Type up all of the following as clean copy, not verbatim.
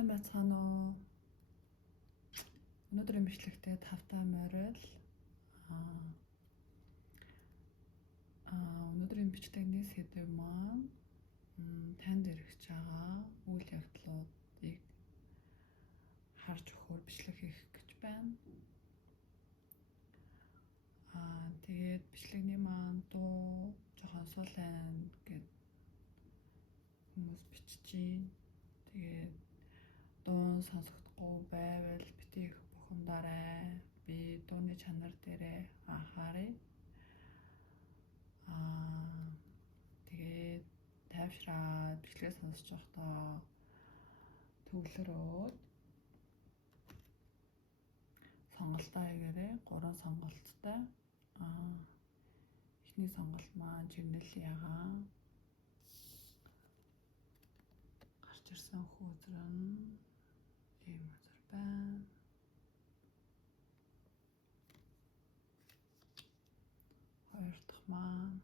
Сайн байцгаана уу? Өнөөдрийн бичлэгтээ тавтай морил. Өнөөдрийн бичлэгний сэдэв маань танд ирэх байгаа үйл явдлуудыг харж өгөхөөр бичлэг хийх гэж байна. Тэгээд бичлэгний маань дуу жоохон суулайн гэд хүмүүс бичиж байна. Тэгээд дуун сонсохдохгүй байвал бити их бухимдаарай. Би дууны чанар дээрээ анхаарай. Тэгээд тайвшраад бичлэгээ сонсож байхдаа төвлөрөөд сонголтоо хийгээрэй. 3 сонголттой. Эхний сонголт маань жигнэл ягаан. Гарч ирсэн хөөдрөн ийм үзэр байна. Хоёр дахь маань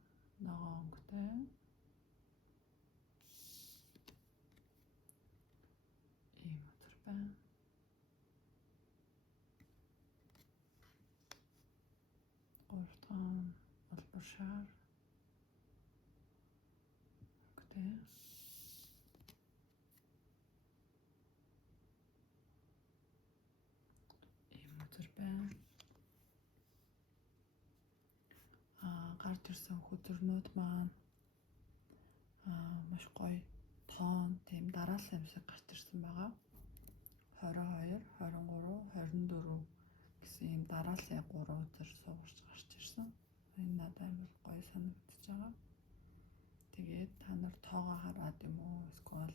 ногоон өнгөтэй. Ийм үзэр байна. Гурав дахь нь улбар шар өнгөтэй. Ийм үзэр байна. Гарч ирсэн хөдөрнүүд маань маш гоё тоон тийм дараалсан юмшиг гарч ирсэн байгаа. 22, 23, 24 гэсэн ийм дараалсан 3 өдөр суугарч гарч ирсэн. Энэ надад амар гоё санагдаж байгаа. Тэгээд та нар тоогоо хараад юм уу? Эсвэл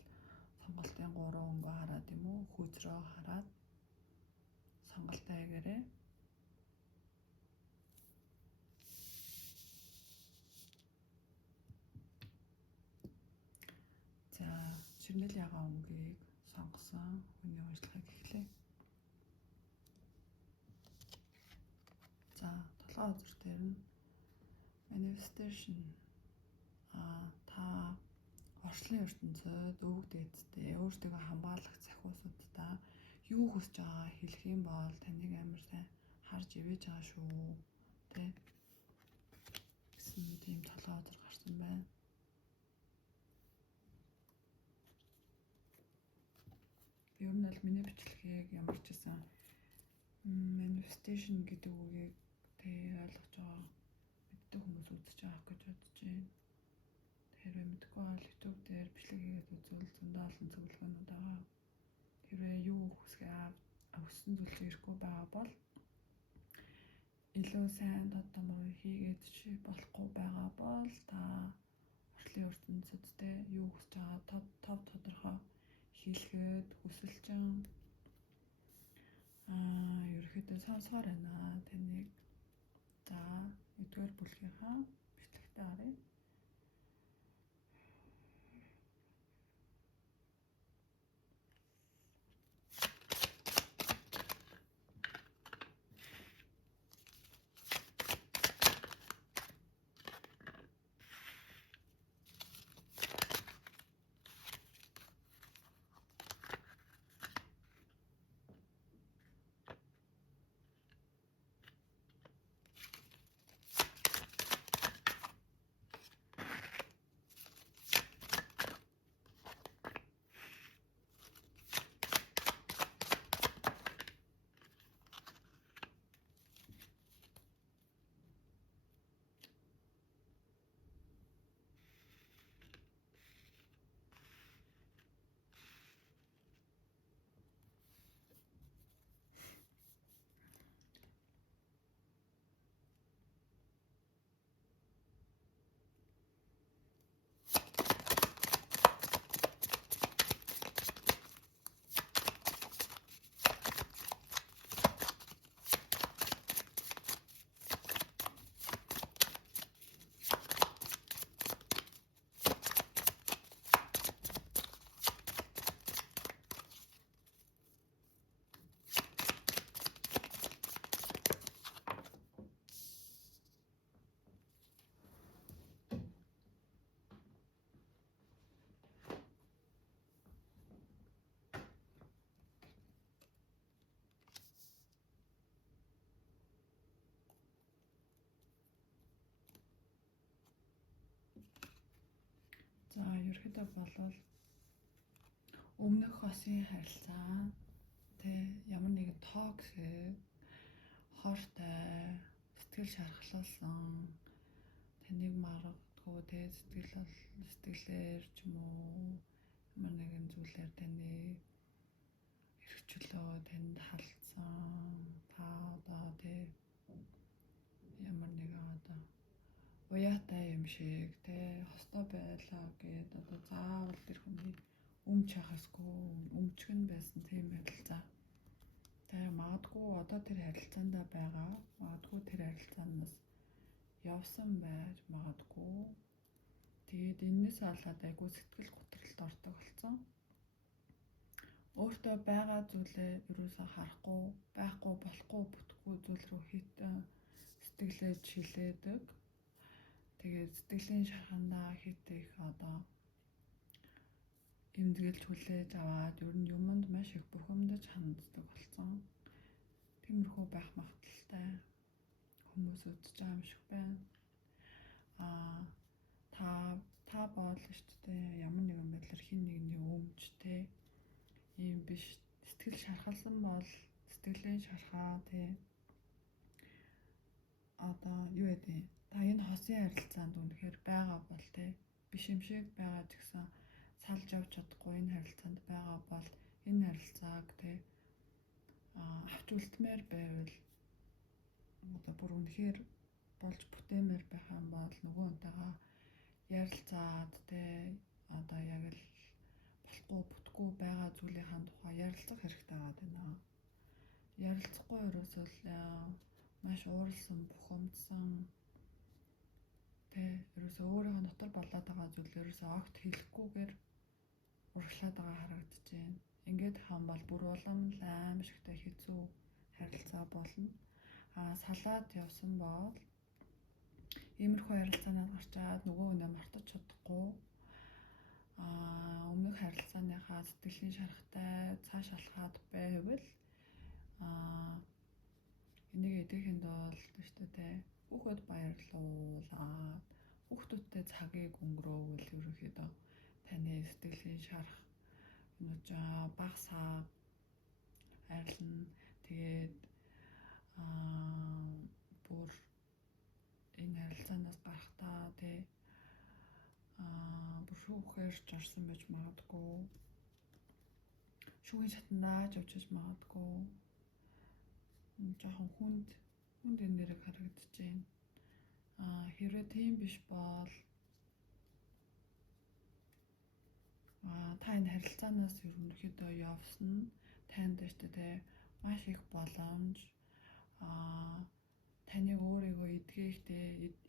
сонголтын 3 өнгөө хараад юм уу? Хүүцрөө хараад сонголтоо хийгээрэй. За, жигнэл ягаан өнгийг сонгосон хүний уншлагыг эхлэе. За, 7 өдөр дээр нь manifestation та орчлон ертөнцид өвөг дээдтэй өөртөө хамгаалах захиусуудтай юу хүсэж байгаа хэлэх юм бол таныг амар сайн харж ивэж байгаа шүү. Тэ гэсэн тийм 7 өдөр гарсан байна. Би ер нь л миний бичлэгийг ямар ч гэсэн manifestation гэдэг үгийг ойлгож байгаа мэддэг хүмүүс үзэж авах гэж бодож байна. Хэрвээ мэдгүй бол YouTube дээр бичлэг хийгээд үзвэл зөндөө олон зөвлөгөөнүүд байгаа. Хэрвээ юу хүссэн зүйлс ирэхгүй байгаа бол илүү сайн додомор хийгээд болохгүй байгаа бол та орчлон ертөнцөдтэй юу хүсэж байгаа тов тодорхой хэлэхэд хүсэлжин ерөөхдөө сонсоор байна таныг. За, 1-р бүлгийнхаа бичлэгтээ гаръя. За ерөөдөө болвол өмнөх хосын харилцаа тэг ямар нэгэн токсик хортой сэтгэл шархлуулсан таныг маргадгүй тэг сэтгэлээр ч юм уу ямар нэгэн зүйлээр таны эргчлөө танд халдсан та одоо тэг ямар нэгэн одоо уяатай юм шиг тэг хостой байлаа гэд одоо заавал тэр хүний өмч хахасгүй өмчгөн байсан тийм харилцаа. Тэгээ магадгүй одоо тэр харилцаанд байгаа. Магадгүй тэр харилцаанаас явсан байж магадгүй. Тэгээд энэс болоод айгүй сэтгэл готролд ордог болсон. Өөртөө байгаа зүйлээ юусаа харахгүй, байхгүй, болохгүй, бүтггүй зүйл рүү хитэн сэтгэлээ шилээдэг. Тэгээд сэтгэлийн шархандаа хит их одоо эмзэглэж хүлээж аваад ер нь юмд маш их бухимдаж ханддаг болсон. Тиймэрхүү байх магадaltaй хүмүүс үзэж байгаа юм шиг байна. Та боол шүү дээ. Ямар нэгэн байдлаар хин нэгний өмчтэй ийм биш сэтгэл шархалсан бол сэтгэлийн шархаа тий одоо юу гэдэг та энэ хосын харилцаанд үнэхээр байгаа бол тий биш юм шиг байгаа ч гэсэн салж явж чадахгүй энэ харилцаанд байгаа бол энэ харилцааг тий авч үлдмээр байвал одоо бүр үнэхээр болж бүтээмээр байх юм бол нөгөөнтэйгээ ярилцаад тий одоо яг л болохгүй бүтггүй байгаа зүйлийн тухай ярилцах хэрэгтэй байна. Ярилцахгүй ерөөсөө маш ууралсан бухимдсан тий ерөөсөө өөрийнхөө дотор болоод байгаа зүйл ерөөсөө огт хэлэхгүйгээр урагшлаад байгаа харагдаж байна. Ингээд хаан бол бүр улам аимшигтай хэцүү харилцаа болно. Салаад явсан бол иймэрхүү харилцаанаас гарчаад нөгөө хүнээ мартаж чадахгүй өмнөх харилцааныхаа сэтгэлийн шархтай цааш алхаад байвал энийг эдгэхэнд бол шүү дээ хүүхэд баярлуулаад хүүхдүүдтэй цагийг өнгөрөөвөл ерөнхийдөө таны сэтгэлийн шарх багасаа арилна. Тэгээд бүр энэ харилцаанаас гарахтаа тий бүр шүүхээрч орсон байж магадгүй. Шүүхийн шатандаач явж магадгүй. Жохон хүнд энэ нэрийг харагдаж байна. Хэрвээ тийм биш бол та энэ харилцаанаас ерөнхийдөө явсан танд шүү дээ маш их боломж таныг өөрийгөө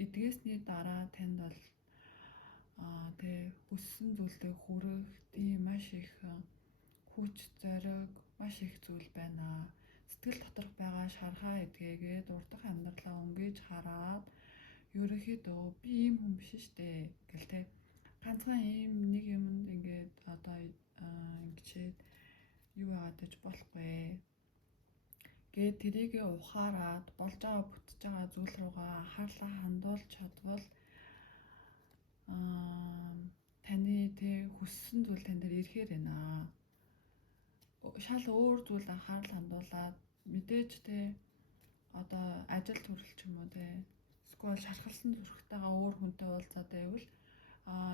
эдгээсний дараа танд бол тэг хүссэн зүйлдээ хүрэх тийм маш их хүч зориг маш их зүйл байна. Сэтгэл доторх байгаа шархаа эдгээгээд урдах амьдралаа өнгөж хараад ерөнхийдөө би ийм хүн биш штэ гэл тэг ганцхан ийм нэг юмд ингээд одоо ингэчээд юу яагаад болохгүй гээд тэрийгээ ухаарад болж байгаа бүтэж байгаа зүйл рүүгээ анхаарлаа хандуулж чадвал таны тэг хүссэн зүйл тань дээр ирэхээр байна. Шал өөр зүйлд анхаарал хандуулаад мэдээж тэг одоо ажил төрөл ч юм уу тэг эсвэл шархалсан зүрхтэйгээ өөр хүнтэй уулзаад байвал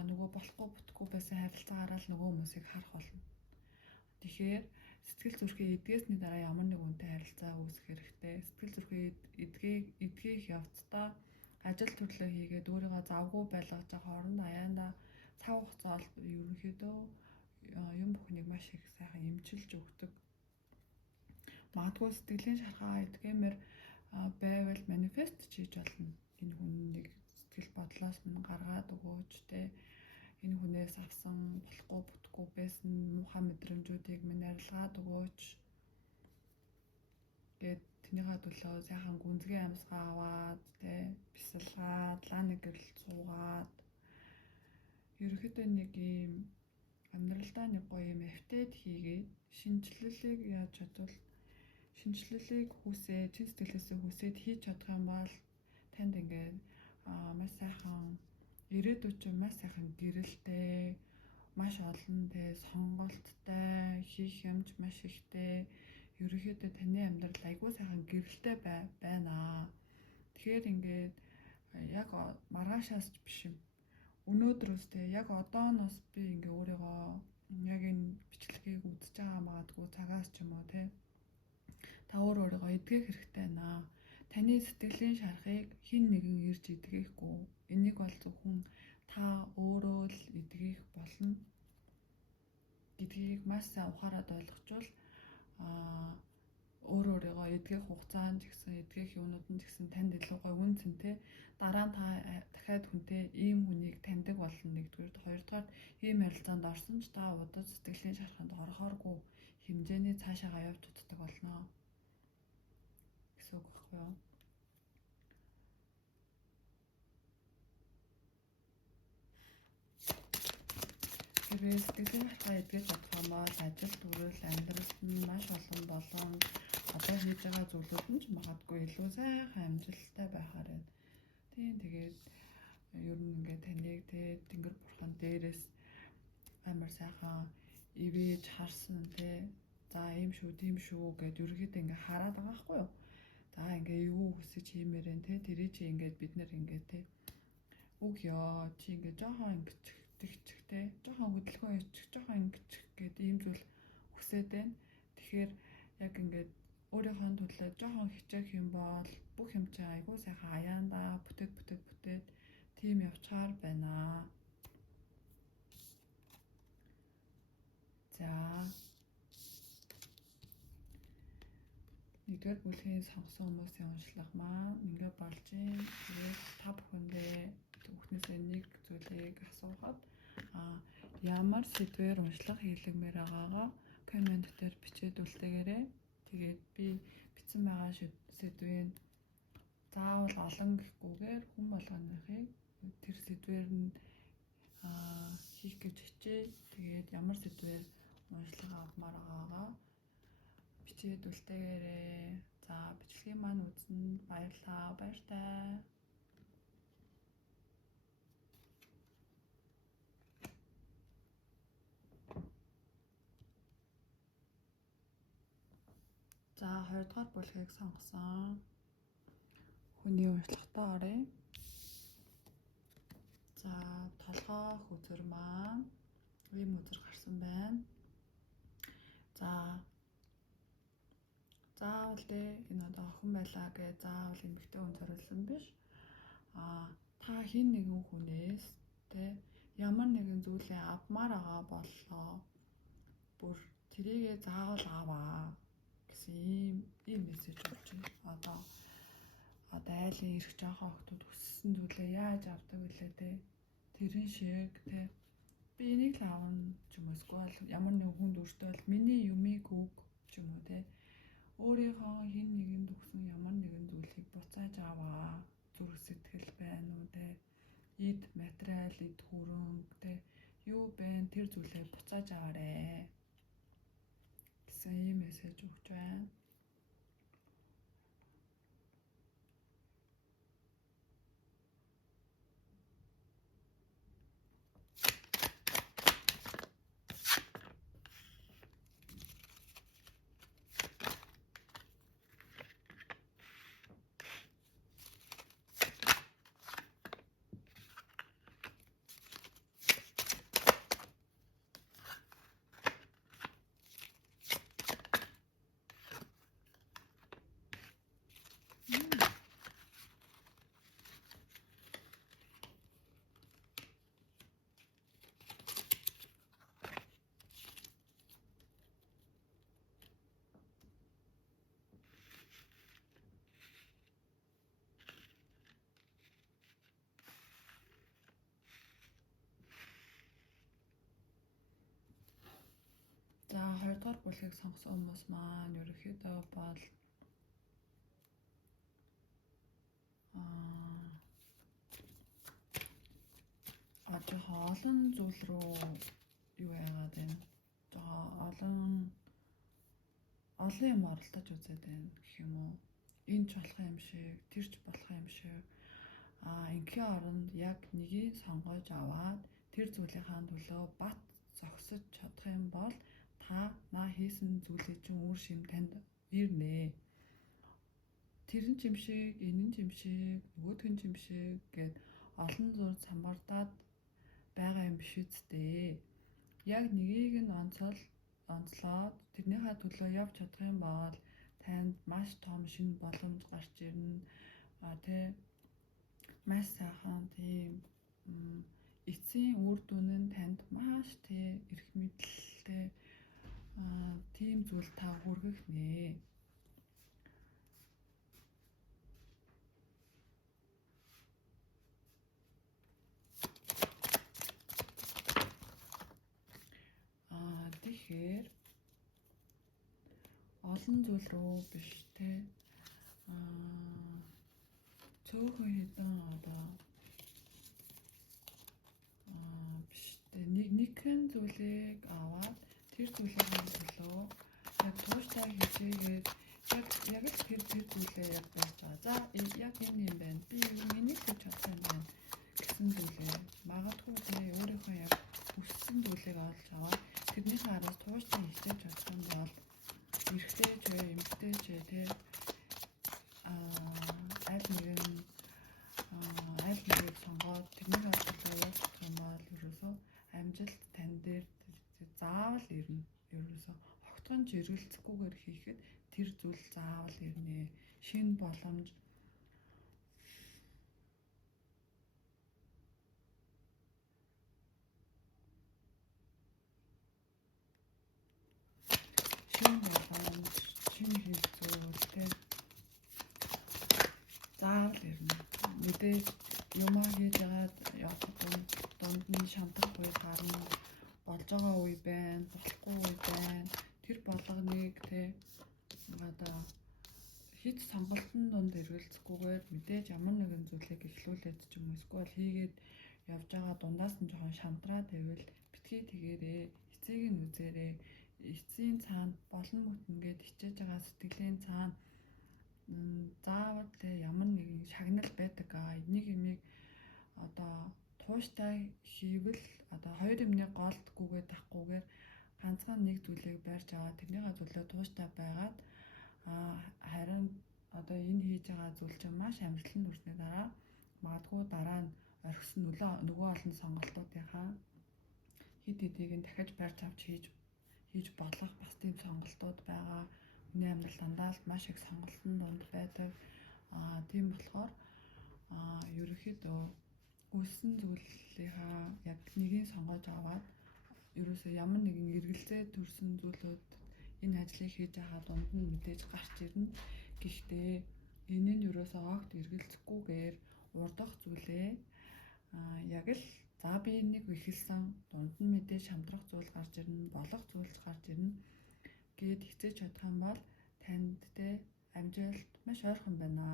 нөгөө болохгүй бүтггүй байсан харилцаагаараа л нөгөө хүмүүсийг харах болно. Тэгэхээр сэтгэл зүрхээ эдгээсний дараа ямар нэг үнэтэй харилцаа үүсгэх хэрэгтэй. Сэтгэл зүрхээ эдгээх явцдаа ажил төрлөө хийгээд өөрийгөө завгүй байлгаж байгаа хооронд аяанда цаг хугацаа ерөнхийдөө юм бүхнийг маш их сайхан эмчилж өгдөг. Магадгүй сэтгэлийн шархаа эдгэмээр байвал манифест хийж болно. Энэ хүнийг сэтгэл бодлоос нь гаргаад өгөөч тэ энэ хүнээс авсан болохгүй бүтггүй байсан муухай мэдрэмжүүдийг минь арилгаад өгөөч гэд тнийхээ төлөө сайхан гүнзгий амьсгаа аваад тэ бясалгаад лааны гэрэл суугаад ерөнхийдөө нэг юм амьдралдаа нэг гоё юм эвтэд хийгээд шинжилэлийг яаж чадвал шинжилэлийг чин сэтгэлээсээ хүсээд хийж чадах юм бол танд ингээд маш сайхан ирээдүйд чинь маш сайхан гэрэлтэй, маш олон тэ сонголттой, хийх юмч маш ихтэй. Ерөнхийдөө таны амьдрал айгүй сайхан гэрэлтэй байна. Тэгэхээр ингээд яг маргаашаас ч биш юм. Өнөөдрөөс тэ яг одооноос би ингээ өөрийгөө яг энэ бичлэгийг үзэж байгаа магадгүй цагаас ч юм уу тэ та өөрийгөө эдгэх хэрэгтэй байна. Таны сэтгэлийн шарахыг хэн нэгэн ирж эдгэхгүй. Энийг бол зөвхөн та өөрөө л эдгэх болно гэдгийг маш сайн ухаарад ойлгочвол өөрийгөө эдгэх хугацаанд гэсэн эдгэх юмнууд нь гэсэн танд илүү гой үн цэнтэй. Дараа нь та дахиад хүнтэй ийм хүнийг таньдаг болно нэгдүгээр. Хоёрдугаар ийм харилцаанд орсон ч та удаа сэтгэлийн шараханд орохооргүй хэмжээний цаашаа явж уддаг болно гэсэн үг байхгүй юу? Тэгэхээр сэтгэлийн шарахаа эдгэж чадсан бол ажил төрөл амьдралд нь маш олон болон одоо хийж байгаа зүйлүүд нь ч магадгүй илүү сайхан амжилттай байхаар байна. Тэгээд ер нь ингээд таныг Тэнгэр бурхан дээрээс амар сайхан ивэж харсан за ийм шүү тийм шүү гэд ерөөхдөө ингээд хараад байгаа байхгүй юу? За ингээд юу хүсэж хиймээр вэ тэрий чи ингээд бид нар ингээд үг ёо чи ингээд жоохон ингээд жоохон хөдөлгөөн ичих жоохон ингэчих гэд ийм зүйл хүсээд байна. Тэгэхээр яг ингээд өөрийнхөө төлөө жоохон хичээх юм бол бүх юм чинь айгүй сайхан аяандаа бүтээд тийм явчаар байна. За нэгдүгээр бүлгийн сонгосон хүмүүсийн уншлага маань ингээд болж байна. Тэгээд та бүхэндээ бүхнээсээ нэг зүйлийг асуухад ямар сэдвээр уншлага хийлгэмээр байгаагаа коммент дээр бичээд үлдээгээрэй. Тэгээд би бичсэн байгаа сэдвийн заавал олон гэхгүйгээр хүн болгоныхыг тэр сэдвээр нь хийх гэж хичээ. Тэгээд ямар сэдвээр уншлага авмаар байгаагаа бичээд үлдээгээрэй. За бичлэгийн маань үзсэнд баярлалаа. Баяртай. За 2 дугаар бүлгийг сонгосон хүний уншлагатаа оръё. За толгой үзэр маань ийм үзэр гарсан байна. За заавал энэ одоо охин байлаа гэж заавал эмэгтэй хүн зориулсан биш. Та хэн нэгэн хүнээс ямар нэгэн зүйлээ авмаар байгаа боллоо. Бүр тэрийгээ заавал аваа гэсэн ийм мессеж болж байна. Одоо айлын ирэх жоохон охтууд хүссэн зүйлээ яаж авдаг вүлээ тэрэн шиг би энийг л аавна ч юм уу эсвэл ямар нэгэн хүнд өртөөл миний юмыг өг ч юм уу өөрийнхөө хэн нэгэнд өгсөн ямар нэгэн зүйлийг буцааж аваа. Зүрх сэтгэл байна уу эд материал эд хөрөнгө юу байна тэр зүйлээ буцааж аваарэ гэсэн ийм мессеж өгч байна. За 2 дугаар бүлгийг сонгосон хүмүүс маань ерөнхийдөө бол жоохон олон зүйл рүү юу яагаад байна. Жоохон олон юм оролдож үзээд байна гэх юм уу. Энэ ч болох юм шиг, тэр ч болох юм шиг. ингийн оронд яг нэгийг сонгож аваад тэр зүйлийнхаа төлөө бат зогсож чадах юм бол та хийсэн зүйлийн чинь үр шим танд ирнэ. Тэрэн ч юм шиг, энэ нь ч юм шиг, нөгөөх нь ч юм шиг гэд олон зур самбардаад байгаа юм биш үсттэй. Яг нэгийг нь онцлоод тэрнийхээ төлөө явж чадах юм бол танд маш том шинэ боломж гарч ирнэ. Маш сайхан тийм эцсийн үр дүн нь танд маш эрх мэдэлтэй тийм зүйл та хүргэх нэ. Тэгэхээр олон зүйл рүү биш цөөхөн хэдэн биш нэгэн зүйлийг аваад тэр зүйлийн төлөө яг тууштай хичээгээд яг л тэр зүйлээ яг барьж байгаа. За яг энэ юм байна. Би энийг хийж чадсан юм байна гэсэн зүйлээ магадгүй өөрийнхөө яг хүссэн зүйлийг олж аваад тэрнийхээ араас тууштай хичээж чадах юм бол эрэгтэй ч эмэгтэй ч аль нэгийг сонгоод тэрнийхээ төлөө явах юм бол ерөөсөө амжилт тань дээр заавал ирнэ. Ерөөсөө огтхонч эргэлзэхгүйгээр хийхэд тэр зүйл заавал ирнэ. Шинэ боломж шинэ хэлцүүл заавал ирнэ. Мэдээж юмаа хийж ягаад явах дунд нь шантах үе гарна, болж байгаа үе байна, болохгүй үе байна. Тэр болгоныг хит сонголтын дунд эргэлзэхгүйгээр мэдээж ямар нэгэн зүйлийг эхлүүлээд ч юм уу эсвэл хийгээд явж байгаа дундаас нь жоохон шантраад байвал битгий тэгээрээ эцийг нь үзээрээ эцсийн цаана болон бүтнгээд хичээж байгаа сэтгэлийн цаана заавал ямар нэгэн шагнал байдаг. Энийг юмыг тууштай хийвэл хоёр юмны голдгүйгээр тахгүйгээр ганцхан нэг зүйлийг барьж аваад тэрнийхээ төлөө тууштай байгаад харин энэ хийж байгаа зүйл чинь маш амжилтанд хүрсний дараа магадгүй дараа нь орхисон нөгөө олон сонголтуудынхаа хид хэдийг нь дахиж барьж авч хийж болох бас тийм сонголтууд байгаа. Миний амьдрал дандаа л маш их сонголтын дунд байдаг. Тийм болохоор ерөнхийдөө үлсэн зүйлийнхаа яг нэгийг сонгож аваад ерөөсөө ямар нэгэн эргэлзээ төрсэн зүйлүүд энэ ажлыг хийж байгаа дунд нь мэдээж гарч ирнэ. Гэхдээ энэ нь ерөөсөө огт эргэлзэхгүйгээр урдах зүйлээ яг л би энийг ихэлсэн дунд нь мэдээж шамтрах зүйл гарч ирнэ, болох зүйл гарч ирнэ гэд хичээж чадах юм бол танд амжилт маш ойрхон байна.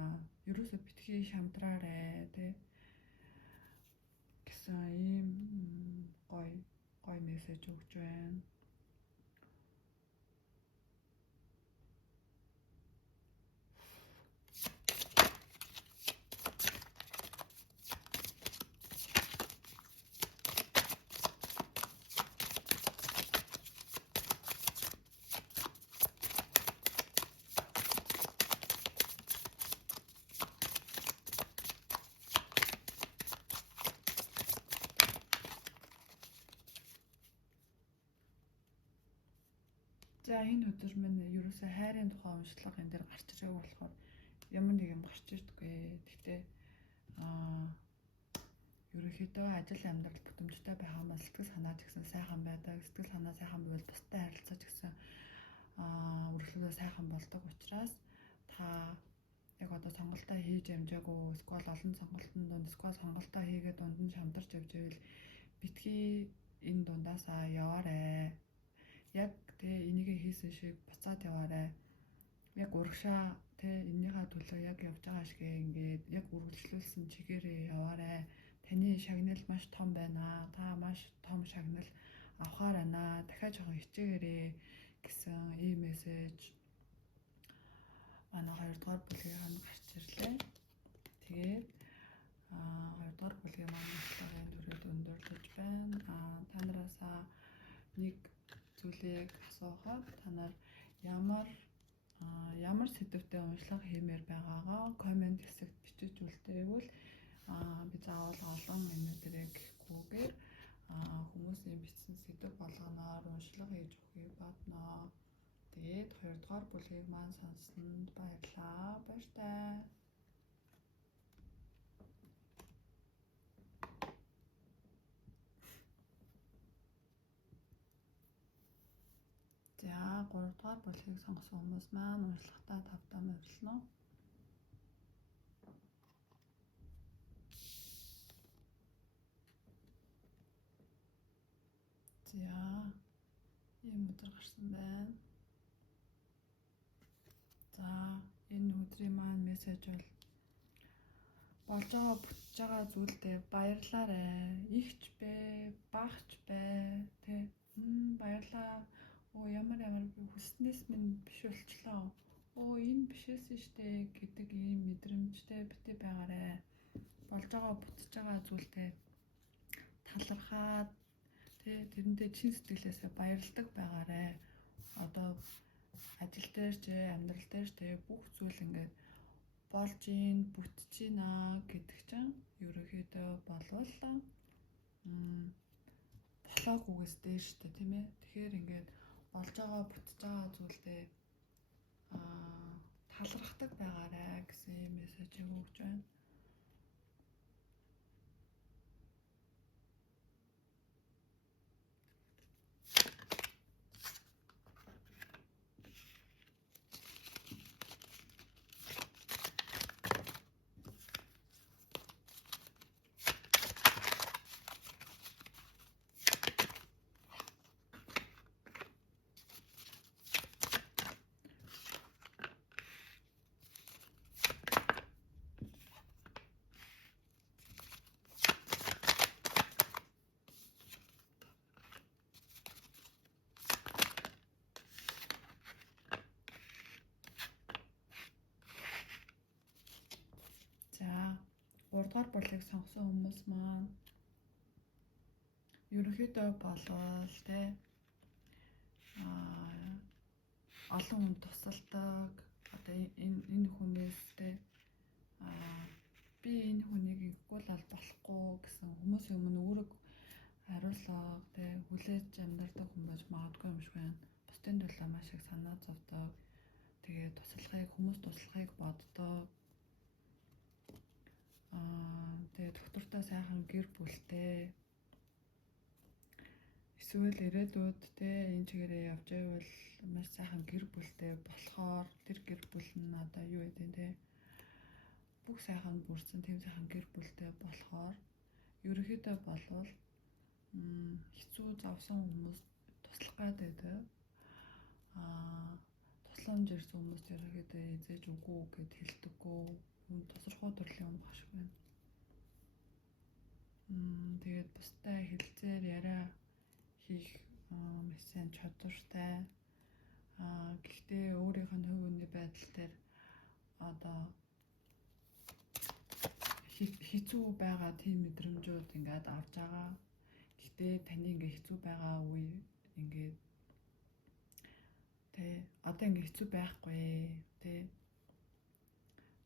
Ерөөсөө битгий шамтраарай гэсэн ийм гоё мессеж өгч байна. За энэ өдөр минь ерөөсөө хайрын тухай уншлага энэ дээр гарч ирэх болохоор ямар нэг юм гарч ирдэггүй. Гэхдээ ерөнхийдөө ажил амьдрал бүтэмжтэй байх юм бол сэтгэл санаа ч гэсэн сайхан байдаг. Сэтгэл санаа сайхан байвал бусдад харилцаж гэсэн үргэлжлүүлээ сайхан болдог учраас та яг сонголтоо хийж амжаагүй эсвэл олон сонголтын дунд эсвэл сонголтоо хийгээд дунд нь шамдарч явж байвал битгий энэ дундаасаа яваарай. Яг энийг хийсэн шиг буцаад яваарай. Яг урагшаа энийхээ төлөө яг явж байгаа шиг ингээд яг үргэлжлүүлсэн чигээрээ яваарай. Таны шагнал маш том байна. Та маш том шагнал авахаар байна. Дахиад жоохон хичээгээрэй гэсэн ийм мессеж манай 2 дугаар бүлгийн гарч ирлээ. Тэгээд 2 дугаар бүлгийн маань уншлагын дүрээд өндөрлөж байна. Та нараасаа нэг зүйлийг асуухад та нар ямар сэдвтэй уншлага хиймээр байгаагаа комент хэсэгт бичиж үлдээвэл би заавал олон юмнуудыг гэхгүйгээр хүмүүсийн бичсэн сэдв болгоноор уншлага хийж өгөхийг бодноо. Тэгээд 2 дугаар бүлгийг маань сонссонд баярлалаа. Баяртай. За 3 дугаар бүлгийг сонгосон хүмүүс маань уншлагатаа тавтаа морилно. За ийм өдөр гарсан байна. За энэ өдрийн маань мессеж бол болж байгаа бүтэж байгаа зүйлдээ баярлаарай. Ихч бэ, багч бэ, тэ баярлаа. Ямар хүснээс минь биш болчлоо. Энэ бишээсэн штэ гэдэг ийм мэдрэмжтэй битээ байгаарэ. Болж байгаа бүтэж байгаа зүйлдээ талархаад тэрэндээ чин сэтгэлээсээ баярладаг байгаарэ. Одоо ажил дээр ч амьдрал дээр ч бүх зүйл ингээд болж ийн бүтэж ийна гэдэг чинь ерөөхдөө болвол болоогүйгээс дээштэй тийм ээ. Тэгэхээр ингээд болж байгаа бүтэж байгаа зүйлдээ талархдаг байгаарэ гэсэн мессежийг өгч байна. За 3 дугаар бүлгийг сонгосон хүмүүс маань ерөнхийдөө болвол олон хүн тусалдаг. Одоо энэ хүнээс би энэ хүнийг ихгүй л болохгүй гэсэн хүмүүсийн өмнө үүрэг хариуллага хүлээж амьдардаг хүн байж магадгүй юм шиг байна. Бусдын төлөө маш их санаа зовдог. Тэгээд хүмүүс туслахыг боддог. Тэгээд доктортой сайхан гэр бүлтэй. Эсвэл ирээдүйд энэ чигээрээ явж байвал маш сайхан гэр бүлтэй болохоор тэр гэр бүл нь одоо юу гэдэг вэ? Бүх сайхан бүрдсэн тэм сайхан гэр бүлтэй болохоор ерөнхийдөө болвол хэцүү завсан хүмүүс туслах гэдэг. Тусламж ирсэн хүмүүст ерөнхийдөө эзэж үгүй гэд хэлдэггүй. Тосрохоо төрлийн юм багш байна. Тэгээд бусдаа хэлцээр яриа хийх мэсэн чадвартай. Гэхдээ өөрийнх нь хувь хүний байдал дээр одоо хэцүү байгаа тийм мэдрэмжүүд ингээд авч байгаа. Гэхдээ таны ингээд хэцүү байгаа үе ингээд одоо ингээд хэцүү байхгүй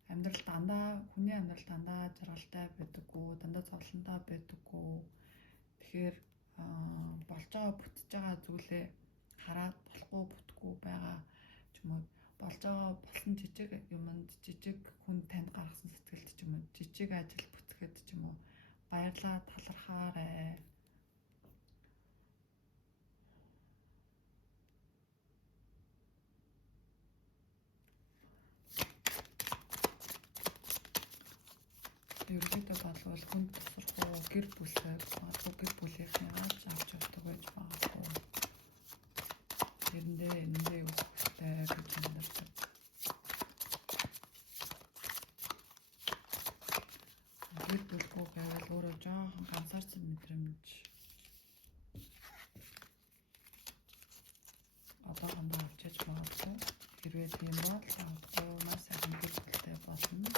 амьдрал хүний амьдрал дандаа жаргалтай байдаггүй, дандаа зовлонтой байдаггүй. Тэгэхээр болж байгаа бүтэж байгаа зүйлээ хараад болохгүй бүтггүй байгаа ч юм уу, болж байгаа болсон жижиг юмд жижиг хүн танд гаргасан сэтгэлд ч юм уу, жижиг ажил бүтгэхэд ч юм уу баярлаа талархаарай. Ерөнхийдөө болвол хүн тусрахгүй гэр бүлээ магадгүй гэр бүлийнхээ авч явдаг байж магадгүй. Эндээ үстэй гэж амьдардаг. Гэр бүлгүй байвал өөрөө жоохон ганцаарсан мэдрэмж одоохондоо авчиж магадгүй. Хэрвээ тийм бол магадгүй маш сайхан гэр бүлтэй болно.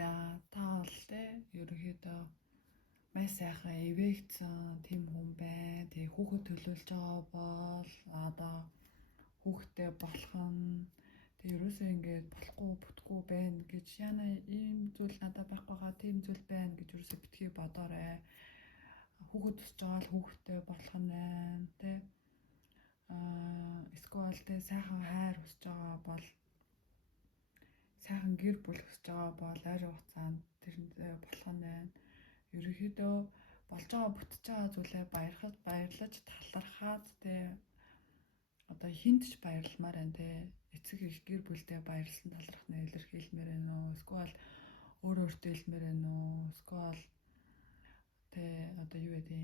За та бол те ерөнхийдөө маш сайхан эвээгцэн тийм хүн байна. Тэгээ хүүхэд төлөөлж байгаа бол одоо хүүхэдтэй болох нь тэгээ ерөөсөө ингээд болохгүй бүтггүй байна гэж яна ийм зүйл надад байхгүй хаа тийм зүйл байна гэж ерөөсөө битгий бодоорой. Хүүхэд өсөж байгаа л хүүхэдтэй болох нь байна те. Эсвэл те сайхан хайр өсөж байгаа бол сайхан гэр бүл өсөж байгаа бол ойрын хугацаанд тэрнээ болох нь байна. Ерөнхийдөө болж байгаа бүтэж байгаа зүйлээ баярлаж талархаад те одоо хинт ч баярламаар байна те. Эцэг их гэр бүлдээ баярлсан талархнаа илэрхийлмээр байна уу? Эсвэл өөртөө хэлмээр байна уу? Эсвэл те одоо юу гэдэг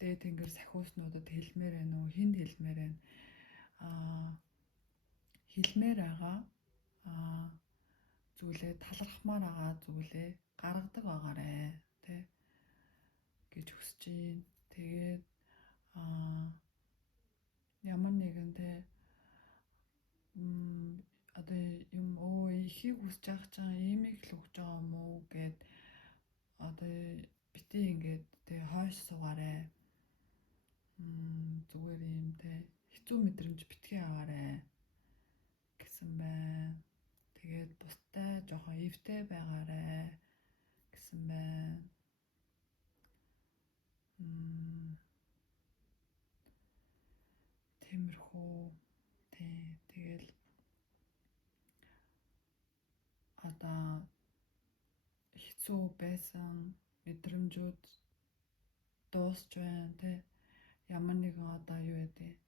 дээд тэнгэр сахиуснуудад хэлмээр байна уу? Хинд хэлмээр байна? Хэлмээр байгаа зүйлээ талархмаар байгаа зүйлээ гаргадаг байгаарэ тэ гэж хүсэж байна. Тэгээд ямар нэгэн тэ одоо юм ихийг хүсэж байгаа чинь имийг л өгч байгаа юм уу гэд одоо бити ингээд тэ хойш суугаарэ. Зүгээр юм тэ хэцүү мэдрэмж битгий аваарэ гэсэн байна. Тэгээд бустай жоохон эвтэй байгаарэ гэсэн байна. Тиймэрхүү тий. Тэгэл одоо хэцүү байсан мэдрэмжүүд дуусч байна тий. Ямар нэгэн одоо юу гэдэг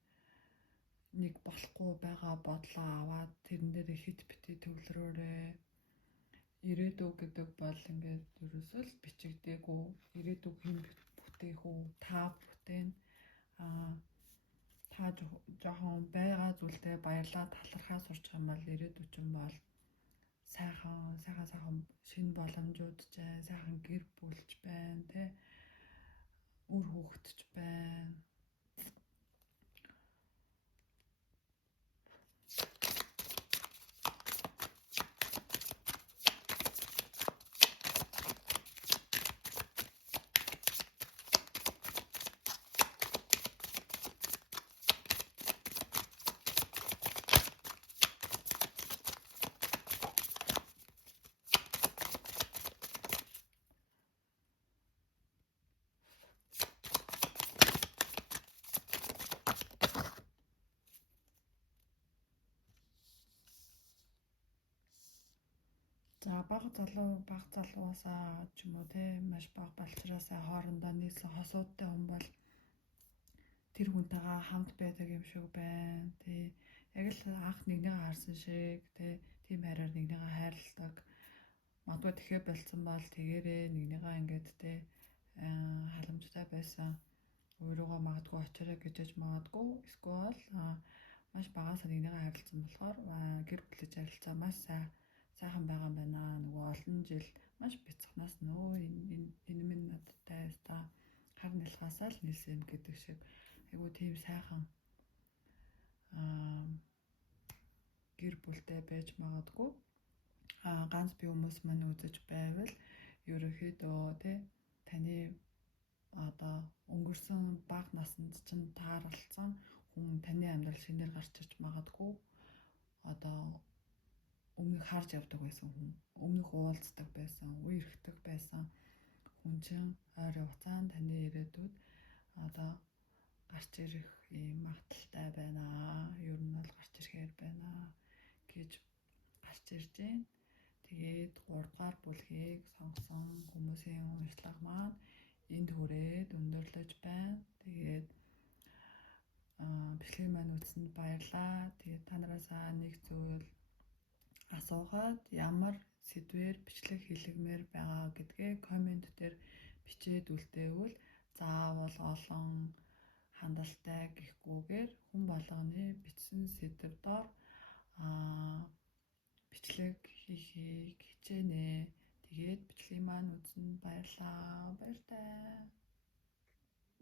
нэг болохгүй байгаа бодлоо аваад тэрэн дээр хит бити төвлөрөөрэй. Ирээдүг гэдэг бол ингээд ерөөсөө л бичигдээгүй. Ирээдүг хэн бүтээх үү? Та бүтээн. Та жоохон байгаа зүйлдээ баярлаад талархаа сурч байгаа юм бол ирээдүйд ч юм бол сайхан шинэ боломжууд ч байна. Сайхан гэр бүлч байна те. Үр хүүхэдч байна. За бага залуугасаа ч юм уу те маш бага балчраасаа хоорондоо нийлсэн хосуудтай хүн бол тэр хүнтэйгээ хамт байдаг юм шиг байна. Тэ яг л анх нэгнийгээ харсан шиг тэ тийм хараар нэгнийгээ хайрладаг. Магадгүй тэгэхээр болцсон бол тэгээрээ нэгнийгээ ингээд тэ халамжтай байсан өөрийгөө магадгүй очоорой гэж магадгүй. Эсвэл маш багасаа нэгнийгээ харилцсан болохоор гэр бүлэж харилцаа маш сайхан байгаа юм байна. Нөгөө олон жил маш бяцхнаас нөө энэ минь надтай өста хар нэлхасаа л нийлсэн гэдэг шиг айгу тийм сайхан гэр бүлтэй байж магадгүй. Ганц би хүмүүс маань үзэж байвал ерөнхийдөө тий таны одоо өнгөрсөн бага наснд чинь таарлцсан хүн таны амьдрал шинээр гарч ирж магадгүй. Одоо өмнөх харж явдаг байсан хүн, өмнөх уулздаг байсан, үерхдэг байсан хүн чинь ойрын хугацаанд таны ирээдүйд одоо гарч ирэх юм магадaltaй байна. Ер нь бол гарч ирэхээр байна гэж гарч ирж байна. Тэгээд 3 дугаар бүлгийг сонгосон хүмүүсийн уншлага маань энд хүрээд өндөрлөж байна. Тэгээд бичлэгийг маань үзсэнд баярлалаа. Тэгээд та нараасаа нэг зүйл асуухад ямар сэдвээр бичлэг хийлгэмээр байгаа гэдгээ комент дээр бичээд үлдээвэл заавал олон хандалтай гэхгүйгээр хүн болгоны бичсэн сэдв доор бичлэг хийхийг хичээнэ. Тэгээд бичлэгийг маань үзсэнд баярлалаа. Баяртай.